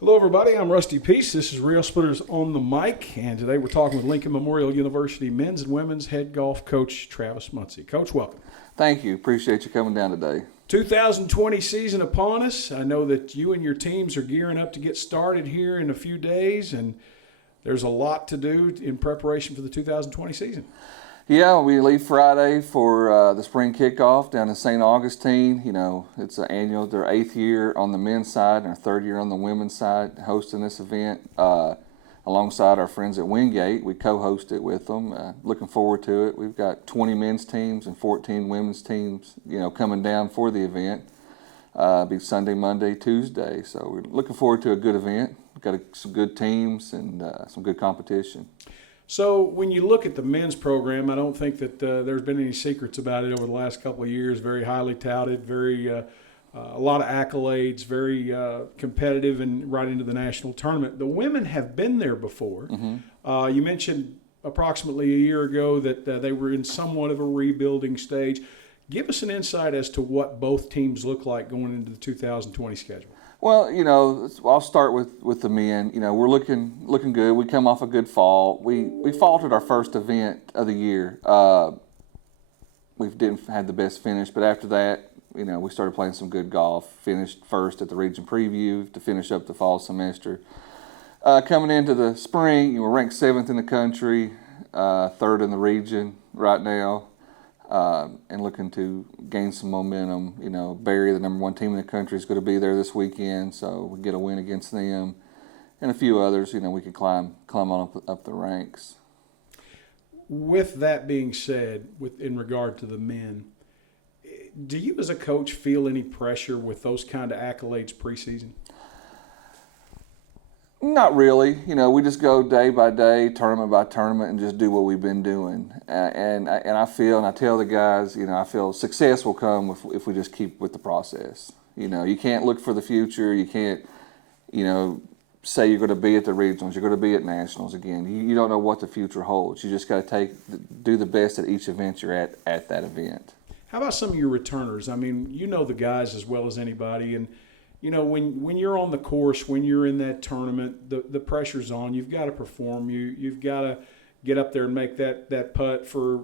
Hello, everybody. I'm Rusty Peace. This is Railsplitters on the mic, and today we're talking with Lincoln Memorial University men's and women's head golf coach Travis Muncy. Coach, welcome. Thank you. Appreciate you coming down today. 2020 season upon us. I know that you and your teams are gearing up to get started here in a few days, and there's a lot to do in preparation for the 2020 season. Yeah, we leave Friday for the spring kickoff down in St. Augustine. You know, it's an annual, their 8th year on the men's side and our 3rd year on the women's side hosting this event alongside our friends at Wingate. We co-host it with them. Looking forward to it. We've got 20 men's teams and 14 women's teams, coming down for the event. Be Sunday, Monday, Tuesday. So we're looking forward to a good event. We've got some good teams and some good competition. So when you look at the men's program, I don't think that there's been any secrets about it over the last couple of years. Very highly touted, very a lot of accolades, very competitive, and right into the national tournament. The women have been there before. Mm-hmm. You mentioned approximately a year ago that they were in somewhat of a rebuilding stage. Give us an insight as to what both teams look like going into the 2020 schedule. Well, I'll start with the men. We're looking good. We come off a good fall. We faltered our first event of the year. We didn't have the best finish, but after that, we started playing some good golf. Finished first at the region preview to finish up the fall semester. Coming into the spring, we're ranked 7th in the country, 3rd in the region right now. And looking to gain some momentum. Barry, the number 1 team in the country, is going to be there this weekend, so we get a win against them, and a few others. We could climb on up the ranks. With that being said, in regard to the men, do you as a coach feel any pressure with those kind of accolades preseason? Not really. We just go day by day, tournament by tournament, and just do what we've been doing. And I feel, and I tell the guys, I feel success will come if we just keep with the process. You can't look for the future. You can't, say you're going to be at the regionals, you're going to be at nationals again. You don't know what the future holds. You just got to do the best at each event you're at that event. How about some of your returners? I mean, the guys as well as anybody, and when you're on the course, when you're in that tournament, the pressure's on. You've got to perform. You've got to get up there and make that putt for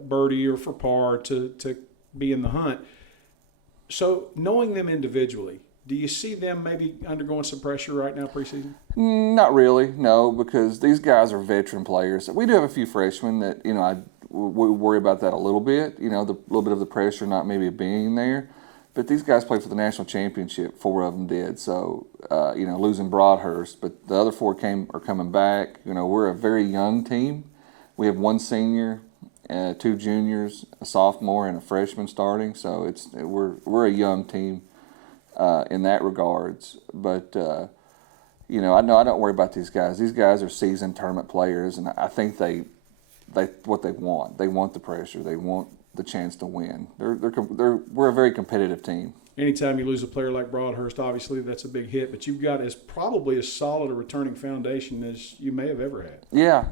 birdie or for par to be in the hunt. So knowing them individually, do you see them maybe undergoing some pressure right now preseason? Not really, no, because these guys are veteran players. We do have a few freshmen that, we worry about that a little bit, the little bit of the pressure not maybe being there. But these guys played for the national championship. 4 of them did. So, losing Broadhurst, but the other 4 are coming back. We're a very young team. We have 1 senior, 2 juniors, a sophomore, and a freshman starting. So we're a young team in that regards. But I don't worry about these guys. These guys are seasoned tournament players, and I think they what they want. They want the pressure. They want the chance to win. We're a very competitive team. Anytime you lose a player like Broadhurst, obviously that's a big hit, but you've got probably as solid a returning foundation as you may have ever had. Yeah,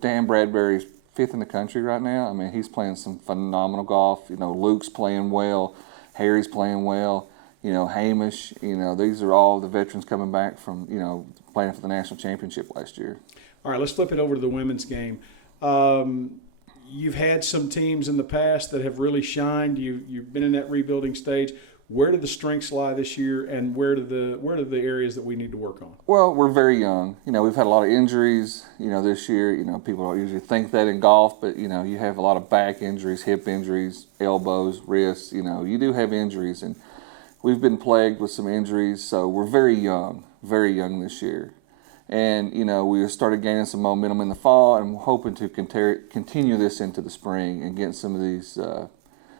Dan Bradbury's 5th in the country right now. I mean, he's playing some phenomenal golf. Luke's playing well, Harry's playing well. Hamish. These are all the veterans coming back from playing for the national championship last year. All right, let's flip it over to the women's game. You've had some teams in the past that have really shined. You've been in that rebuilding stage. Where do the strengths lie this year, and where do the areas that we need to work on? Well, we're very young. We've had a lot of injuries. This year. People don't usually think that in golf, but you have a lot of back injuries, hip injuries, elbows, wrists. You do have injuries, and we've been plagued with some injuries. So we're very young this year. And, we started gaining some momentum in the fall, and we're hoping to continue this into the spring and get some of these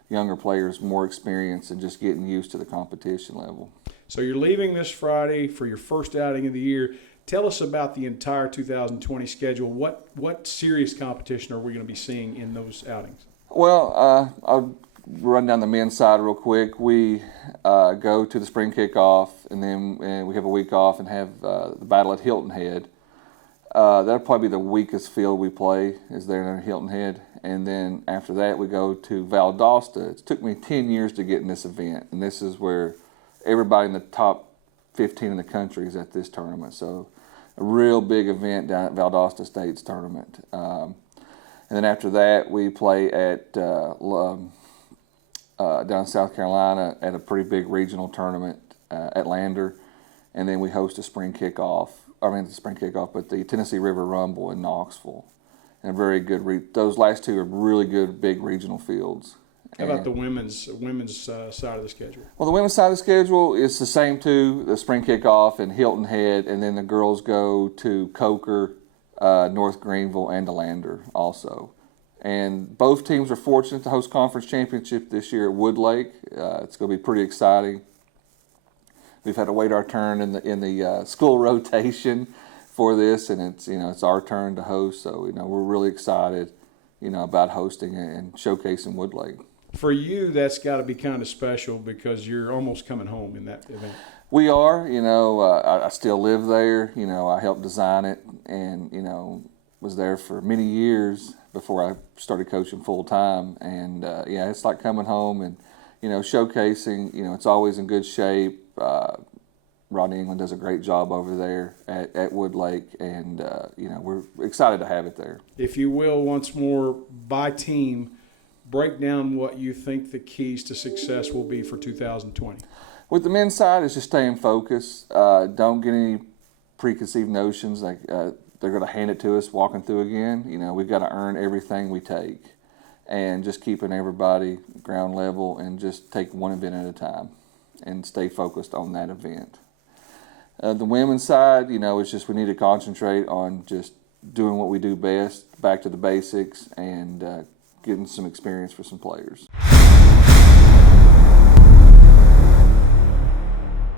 younger players more experience and just getting used to the competition level. So you're leaving this Friday for your first outing of the year. Tell us about the entire 2020 schedule. What serious competition are we going to be seeing in those outings? Well, I'll run down the men's side real quick. We go to the spring kickoff, and then we have a week off and have the battle at Hilton Head. That'll probably be the weakest field we play is there in Hilton Head. And then after that, we go to Valdosta. It took me 10 years to get in this event, and this is where everybody in the top 15 in the country is at this tournament. So a real big event down at Valdosta State's tournament. And then after that, we play at down in South Carolina at a pretty big regional tournament at Lander. And then we host a spring kickoff. But the Tennessee River Rumble in Knoxville. And a very good. Those last two are really good, big regional fields. How about the women's side of the schedule? Well, the women's side of the schedule is the same too. The spring kickoff in Hilton Head, and then the girls go to Coker, North Greenville, and Lander also. And both teams are fortunate to host conference championship this year at Woodlake. It's going to be pretty exciting. We've had to wait our turn in the school rotation for this, and it's our turn to host. So we're really excited, about hosting and showcasing Woodlake. For you, that's got to be kind of special because you're almost coming home in that event. We are, I still live there. I helped design it, and was there for many years before I started coaching full time. And it's like coming home and showcasing. It's always in good shape. Rodney England does a great job over there at Woodlake, and we're excited to have it there. If you will, once more, by team, break down what you think the keys to success will be for 2020. With the men's side, it's just staying focused. Don't get any preconceived notions like they're going to hand it to us walking through again. We've got to earn everything we take, and just keeping everybody ground level and just take one event at a time and stay focused on that event. The women's side, it's just we need to concentrate on just doing what we do best, back to the basics, and getting some experience for some players.